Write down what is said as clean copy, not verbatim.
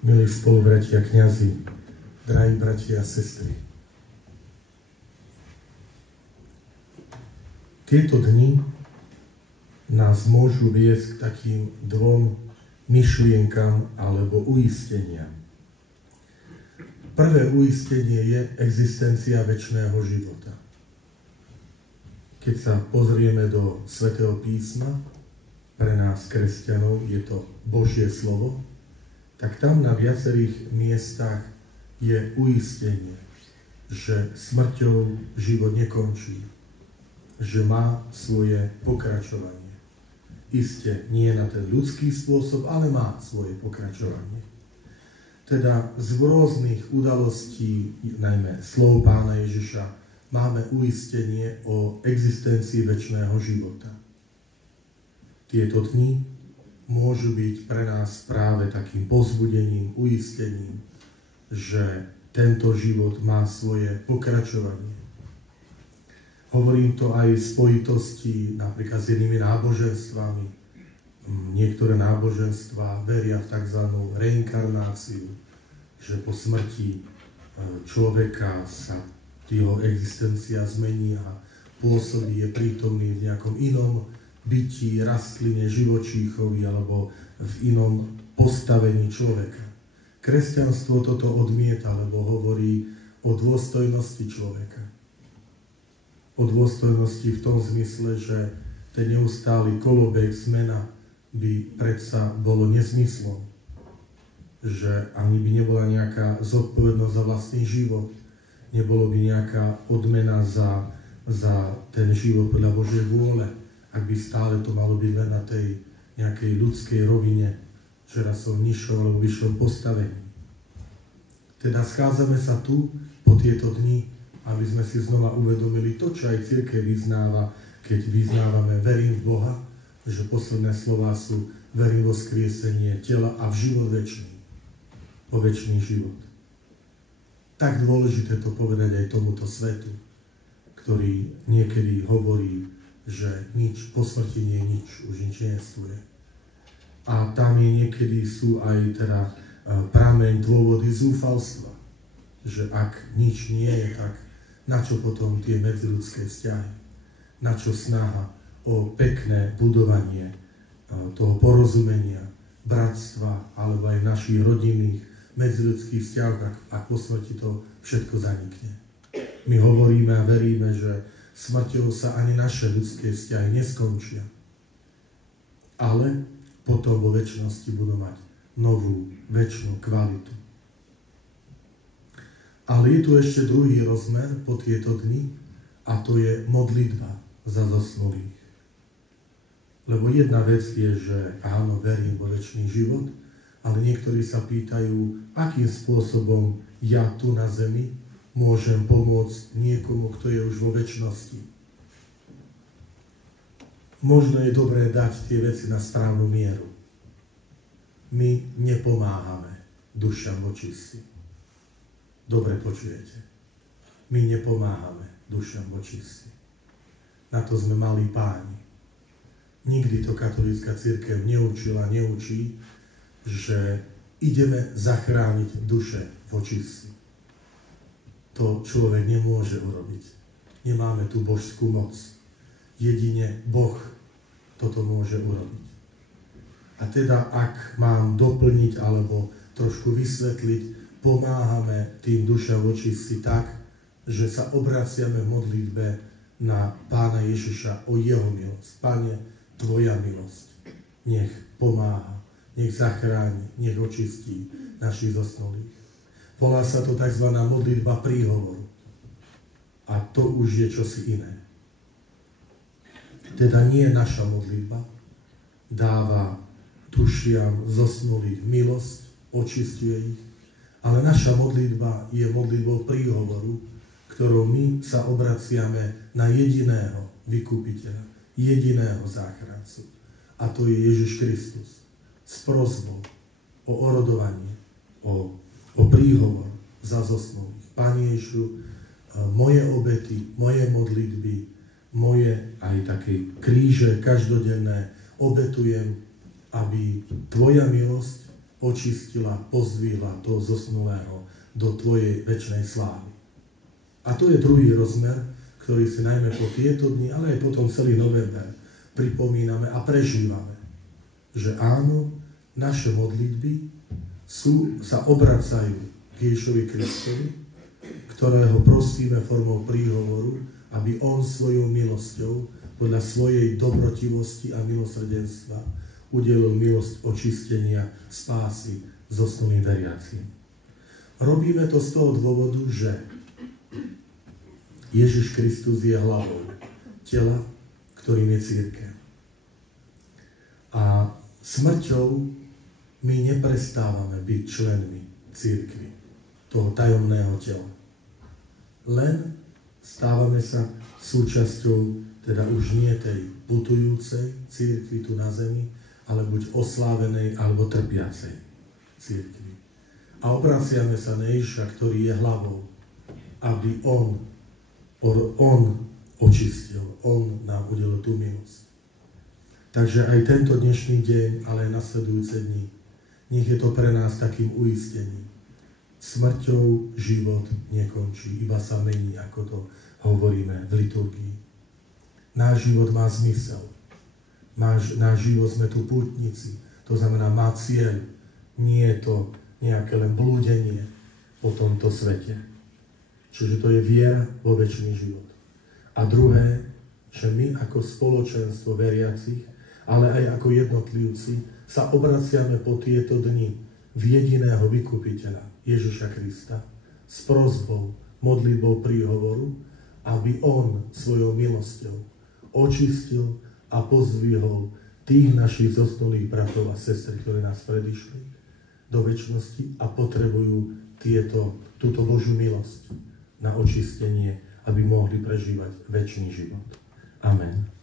Milí spolubratia kňazi, drahí bratia a sestry. Tieto dni nás môžu viesť k takým dvom myšlienkam alebo uisteniam. Prvé uistenie je existencia večného života. Keď sa pozrieme do Svätého písma, pre nás kresťanov je to Božie slovo, tak tam na viacerých miestach je uistenie, že smrťou život nekončí, že má svoje pokračovanie. Isté nie na ten ľudský spôsob, ale má svoje pokračovanie. Teda z rôznych udalostí, najmä slov Pána Ježiša, máme uistenie o existencii večného života. Tieto dni môžu byť pre nás práve takým povzbudením, uistením, že tento život má svoje pokračovanie. Hovorím to aj v spojitosti napríklad s inými náboženstvami. Niektoré náboženstvá veria v tzv. Reinkarnáciu, že po smrti človeka sa jeho existencia zmení a pôsobí, je prítomný v nejakom inom bytí, rastline, živočíchovi alebo v inom postavení človeka. Kresťanstvo toto odmieta, lebo hovorí o dôstojnosti človeka. O dôstojnosti v tom zmysle, že ten neustály kolobeh, zmena by predsa bolo nezmyslom. Že ani by nebola nejaká zodpovednosť za vlastný život, nebolo by nejaká odmena za ten život podľa Božej vôle, ak by stále to malo byť len na tej nejakej ľudskej rovine, že raz som v nižšom alebo vyššom postavení. Teda schádzame sa tu po tieto dni, aby sme si znova uvedomili to, čo aj cirkev vyznáva, keď vyznávame verím v Boha, že posledné slová sú verím vo vzkriesenie tela a v život večný, o večný život. Tak dôležité to povedať aj tomuto svetu, ktorý niekedy hovorí, že nič, po smrti nie je nič, už nič nejestvuje. A tam niekedy sú aj teda prameň, dôvody zúfalstva, že ak nič nie je, tak na čo potom tie medziľudské vzťahy, na čo snaha o pekné budovanie toho porozumenia, bratstva, alebo aj našich rodinných medziľudských vzťahov, ak po smrti to všetko zanikne. My hovoríme a veríme, že smrťou sa ani naše ľudské vzťahy neskončia. Ale potom vo večnosti budú mať novú, večnú kvalitu. Ale je tu ešte druhý rozmer po tieto dni a to je modlitba za zosnulých. Lebo jedna vec je, že áno, verím vo večný život, ale niektorí sa pýtajú, akým spôsobom ja tu na zemi môžem pomôcť niekomu, kto je už vo večnosti. Možno je dobré dať tie veci na správnu mieru. My nepomáhame dušiam vočistí. Dobre počujete. My nepomáhame dušiam vočistí. Na to sme malí páni. Nikdy to katolícka cirkev neučila, neučí, že ideme zachrániť duše vočistí. To človek nemôže urobiť. Nemáme tu božskú moc. Jedine Boh toto môže urobiť. A teda, ak mám doplniť alebo trošku vysvetliť, pomáhame tým dušam vočistí tak, že sa obraciame v modlitbe na Pána Ježiša o jeho milosť. Pane, tvoja milosť nech pomáha, nech zachráni, nech očistí našich zosnulých. Volá sa to tzv. Modlitba príhovoru. A to už je čosi iné. Teda nie naša modlitba dáva dušiam zosnulých milosť, očistuje ich, ale naša modlitba je modlitbou príhovoru, ktorou my sa obraciame na jediného vykupiteľa, jediného záchrancu. A to je Ježiš Kristus. S prosbou o orodovanie, o príhovor za zosnulých. Pane Ježišu, moje obety, moje modlitby, moje aj také kríže každodenné obetujem, aby tvoja milosť očistila, pozdvihla toho zosnulého do tvojej večnej slávy. A to je druhý rozmer, ktorý si najmä po tieto dni, ale aj potom celý november pripomíname a prežívame. Že áno, naše modlitby sa obracajú k Ježišovi Kristovi, ktorého prosíme formou príhovoru, aby on svojou milosťou, podľa svojej dobrotivosti a milosrdenstva udelil milosť očistenia, spásy zosnulým veriacim. Robíme to z toho dôvodu, že Ježiš Kristus je hlavou tela, ktorým je cirkev. A smrťou my neprestávame byť členmi cirkvi, toho tajomného tela. Len stávame sa súčasťou, teda už nie tej putujúcej cirkvi tu na zemi, ale buď oslávenej alebo trpiacej cirkvi. A obraciame sa na Ježiša, ktorý je hlavou, aby on očistil, on nám udelil tú milosť. Takže aj tento dnešný deň, ale aj nasledujúce dni, nech je to pre nás takým uistením. Smrťou život nekončí, iba sa mení, ako to hovoríme v liturgii. Náš život má zmysel. Náš život sme tu pútnici, to znamená má cieľ. Nie je to nejaké len blúdenie po tomto svete. Čiže to je viera vo večný život. A druhé, že my ako spoločenstvo veriacich, ale aj ako jednotlivci, sa obraciame po tieto dni v jediného vykupiteľa Ježiša Krista s prosbou, modlitbou príhovoru, aby on svojou milosťou očistil a pozdvihol tých našich zosnulých bratov a sestry, ktorí nás predišli do večnosti a potrebujú túto Božiu milosť na očistenie, aby mohli prežívať večný život. Amen.